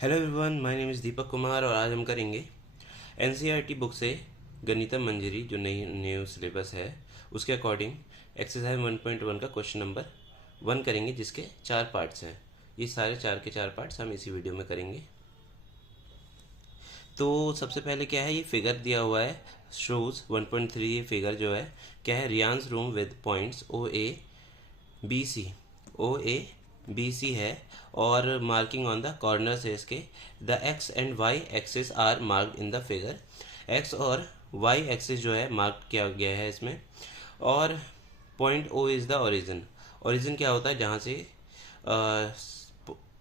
Hello everyone, my name is Deepak Kumar और आज हम करेंगे एनसीईआरटी बुक से गणितम मंजरी जो नई न्यू सिलेबस है उसके अकॉर्डिंग एक्सरसाइज 1.1 का क्वेश्चन नंबर 1 करेंगे, जिसके 4 पार्ट्स हैं। ये सारे 4 के 4 पार्ट्स हम इसी वीडियो में करेंगे। तो सबसे पहले क्या है, ये फिगर दिया हुआ है शोज 1.3। ये फिगर जो है क्या है, Riyan's room with points O A B C है और मार्किंग ऑन द कॉर्नर्स है इसके। The X and Y axis are marked in the figure. X और वाई एक्सिस जो है मार्क किया गया है इसमें। और point O is the origin. Origin क्या होता है, जहाँ से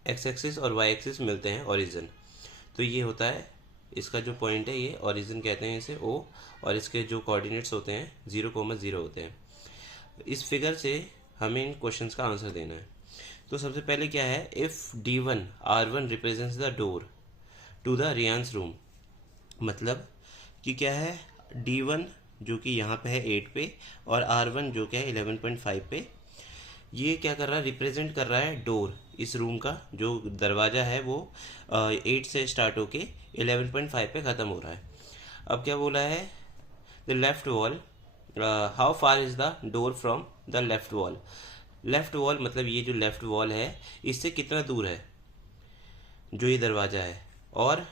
एक्स एक्सिस और वाई एक्सिस मिलते हैं, ओरिजिन। तो ये होता है इसका जो पॉइंट है, ये ओरिजिन कहते हैं इसे ओ। और इसके जो कोऑर्डिनेट्स होते हैं 0,0 होते हैं। इस फिगर से हमें इन क्वेश्चंस का आंसर देना है। तो सबसे पहले क्या है, if D1 R1 represents the door to the Riyan's room. मतलब कि क्या है, D1 जो कि यहाँ पे है 8 पे और R1 जो कि है 11.5 पे, ये क्या कर रहा है, रिप्रेजेंट कर रहा है डोर। इस रूम का जो दरवाज़ा है वो 8 से स्टार्ट होके 11.5 पे ख़त्म हो रहा है। अब क्या बोला है, the left wall, how far is the door from the left wall. Left wall मतलब ये जो लेफ्ट वॉल है इससे कितना दूर है जो ये दरवाज़ा है। और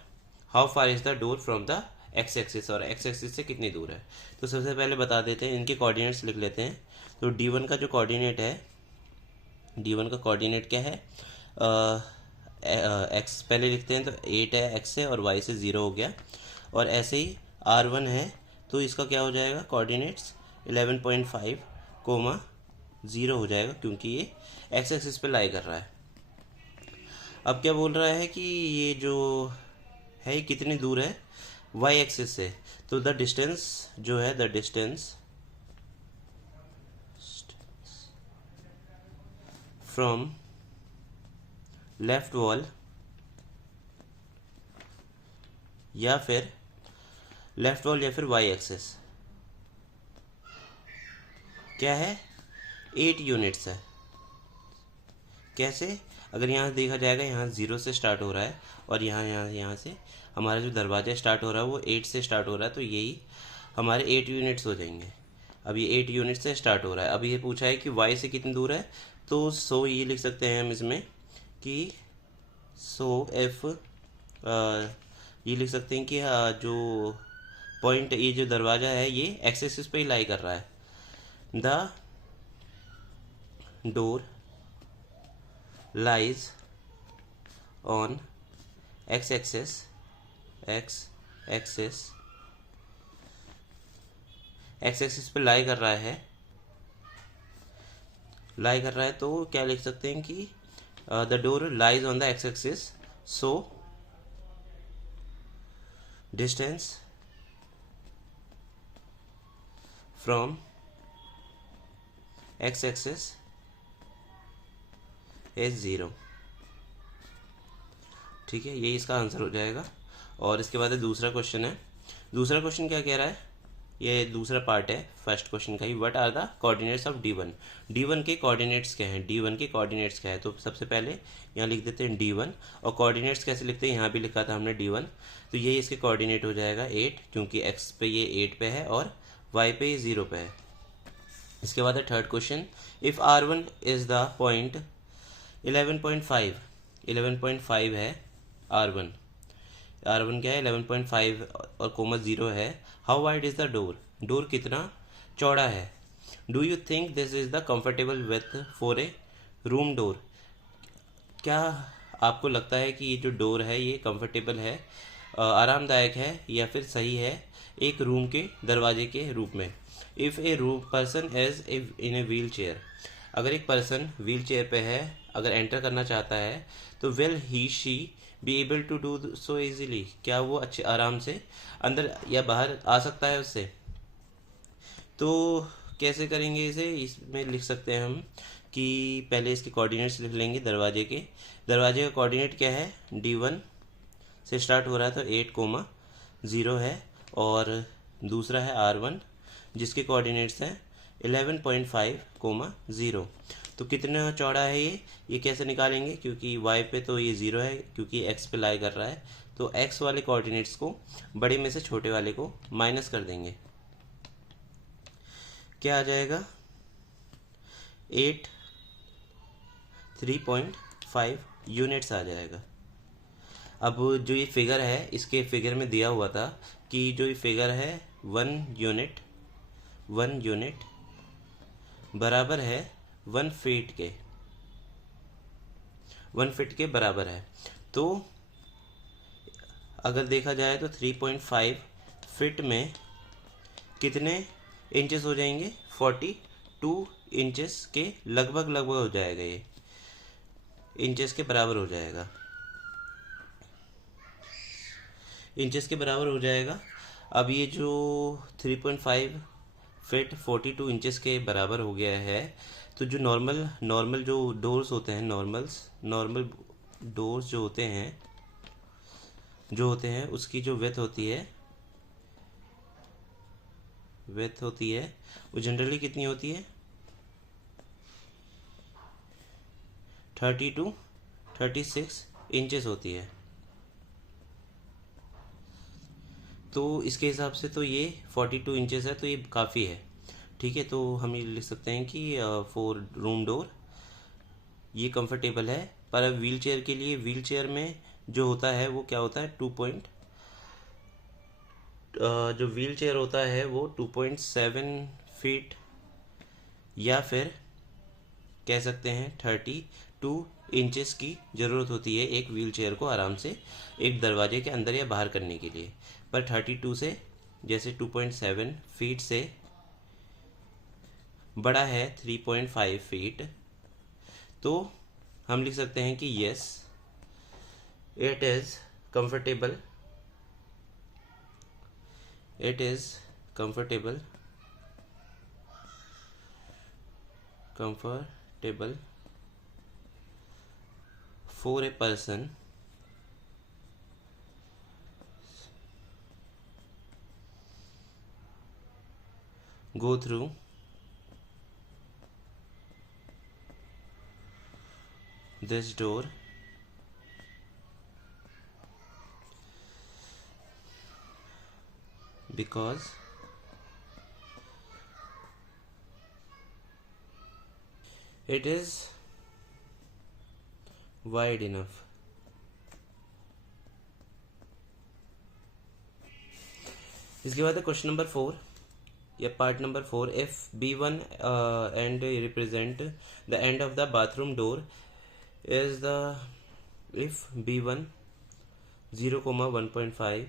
how far is the door from the x axis, और एक्स एक्सिस से कितनी दूर है। तो सबसे पहले बता देते हैं, इनके कोऑर्डिनेट्स लिख लेते हैं। तो D1 का जो कोऑर्डिनेट है, D1 का कोऑर्डिनेट क्या है, एक्स पहले लिखते हैं तो 8 है एक्स से और वाई से 0 हो गया। और ऐसे ही R1 है तो इसका क्या हो जाएगा, कोऑर्डिनेट्स 11.5 कोमा 0 हो जाएगा, क्योंकि ये एक्स एक्सिस पे लाई कर रहा है। अब क्या बोल रहा है कि ये जो है ये कितनी दूर है वाई एक्सिस से। तो द डिस्टेंस जो है, the distance from left wall या फिर वाई एक्सिस क्या है, 8 यूनिट्स है। कैसे, अगर यहाँ देखा जाएगा, यहाँ 0 से स्टार्ट हो रहा है और यहाँ से हमारा जो दरवाज़ा स्टार्ट हो रहा है वो 8 से स्टार्ट हो रहा है, तो यही हमारे 8 यूनिट्स हो जाएंगे। अब ये 8 यूनिट से स्टार्ट हो रहा है। अब ये पूछा है कि वाई से कितनी दूर है, तो सो ये लिख सकते हैं हम इसमें कि सो एफ, ये लिख सकते हैं कि जो पॉइंट, ये जो दरवाज़ा है ये एक्स एक्सिस पे ही लाई कर रहा है। The door lies on x axis पे लाई कर रहा है, तो क्या लिख सकते हैं कि the door lies on the x axis, so distance from x axis is 0। ठीक है, यही इसका आंसर हो जाएगा। और इसके बाद दूसरा क्वेश्चन है। दूसरा क्वेश्चन क्या कह रहा है, ये दूसरा पार्ट है फर्स्ट क्वेश्चन का ही। What are the coordinates of D1। D1 के कोऑर्डिनेट्स क्या हैं, D1 के कोऑर्डिनेट्स क्या है। तो सबसे पहले यहाँ लिख देते हैं D1। और कोऑर्डिनेट्स कैसे लिखते हैं, यहाँ भी लिखा था हमने D1। तो ये इसके कोऑर्डिनेट हो जाएगा 8, क्योंकि एक्स पे ये 8 पे है और वाई पे ये 0 पे है। इसके बाद है third question, if R1 is the point 11.5 है R1। R1 क्या है, 11.5 और कोमा 0 है। How wide is the door, door कितना चौड़ा है। Do you think this is the comfortable with for a room door. क्या आपको लगता है कि ये जो डोर है ये कंफर्टेबल है, आरामदायक है या फिर सही है एक रूम के दरवाजे के रूप में। If A room person is in a wheel chair, अगर एक पर्सन व्हील चेयर पे है, अगर एंटर करना चाहता है, तो will he she be able to do so easily, क्या वो अच्छे आराम से अंदर या बाहर आ सकता है उससे। तो कैसे करेंगे इसे, इसमें लिख सकते हैं हम कि पहले इसके कोऑर्डिनेट्स लिख लेंगे। दरवाजे का कोऑर्डिनेट क्या है, D1 से स्टार्ट हो रहा है तो 8,0 है। और दूसरा है R1 जिसके कोऑर्डिनेट्स हैं 11.5, 0। तो कितना चौड़ा है ये कैसे निकालेंगे, क्योंकि y पे तो ये 0 है, क्योंकि x पे लाई कर रहा है, तो x वाले कोऑर्डिनेट्स को बड़े में से छोटे वाले को माइनस कर देंगे। क्या आ जाएगा 3.5 यूनिट्स आ जाएगा। अब जो ये फिगर है, इसके फिगर में दिया हुआ था कि जो ये फिगर है 1 यूनिट बराबर है 1 फीट के, 1 फीट के बराबर है। तो अगर देखा जाए तो 3.5 फीट में कितने इंचेस हो जाएंगे, 42 इंचेस के लगभग हो जाएगा, ये इंचेस के बराबर हो जाएगा, इंचेस के बराबर हो जाएगा। अब ये जो 3.5 फीट 42 इंचेस के बराबर हो गया है, तो जो नॉर्मल जो डोर्स होते हैं, नॉर्मल डोर्स जो होते हैं उसकी जो विड्थ होती है वो जनरली कितनी होती है, 30 to 36 इंचेस होती है। तो इसके हिसाब से तो ये 42 इंचेस है, तो ये काफ़ी है। ठीक है, तो हम ये लिख सकते हैं कि फॉर रूम डोर ये कंफर्टेबल है। पर अब व्हील चेयर के लिए, व्हील चेयर में जो होता है वो क्या होता है, जो व्हील चेयर होता है वो 2.7 फीट या फिर कह सकते हैं 32 इंचेस की ज़रूरत होती है एक व्हील चेयर को आराम से एक दरवाजे के अंदर या बाहर करने के लिए। पर 32 से, जैसे 2.7 फीट से बड़ा है 3.5 फीट, तो हम लिख सकते हैं कि yes it is comfortable for a person go through this door because it is wide enough। इसके बाद है क्वेश्चन नंबर 4 या part number 4। If B1 and represent the end of the bathroom door is the, if B1 0,1.5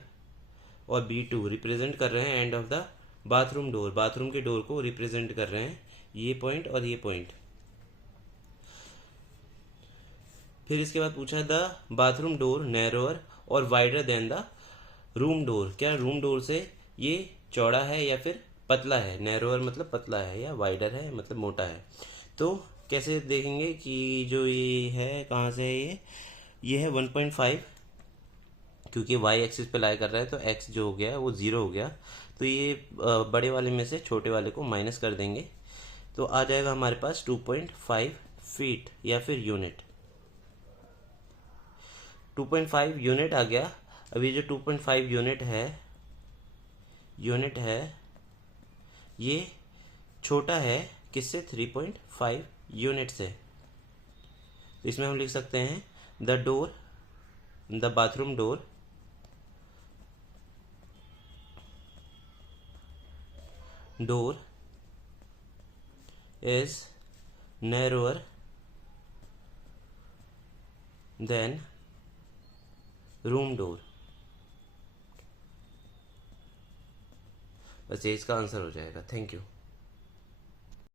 और B2 represent कर रहे हैं end of the bathroom door, bathroom के door को रिप्रेजेंट कर रहे हैं, ये पॉइंट और ये पॉइंट। फिर इसके बाद पूछा द बाथरूम डोर नैरोअर और wider than the room door, क्या रूम डोर से ये चौड़ा है या फिर पतला है, नैरोअर मतलब पतला है या वाइडर है मतलब मोटा है। तो कैसे देखेंगे कि जो ये है कहाँ से है, ये है 1.5, क्योंकि y एक्सिस पे लाई कर रहा है तो x जो हो गया वो 0 हो गया, तो ये बड़े वाले में से छोटे वाले को माइनस कर देंगे, तो आ जाएगा हमारे पास 2.5 फीट या फिर यूनिट। 2.5 यूनिट आ गया। अभी जो 2.5 यूनिट है ये छोटा है किससे, 3.5 यूनिट से। तो इसमें हम लिख सकते हैं the bathroom door is narrower than room door। बस ये इसका आंसर हो जाएगा। Thank you.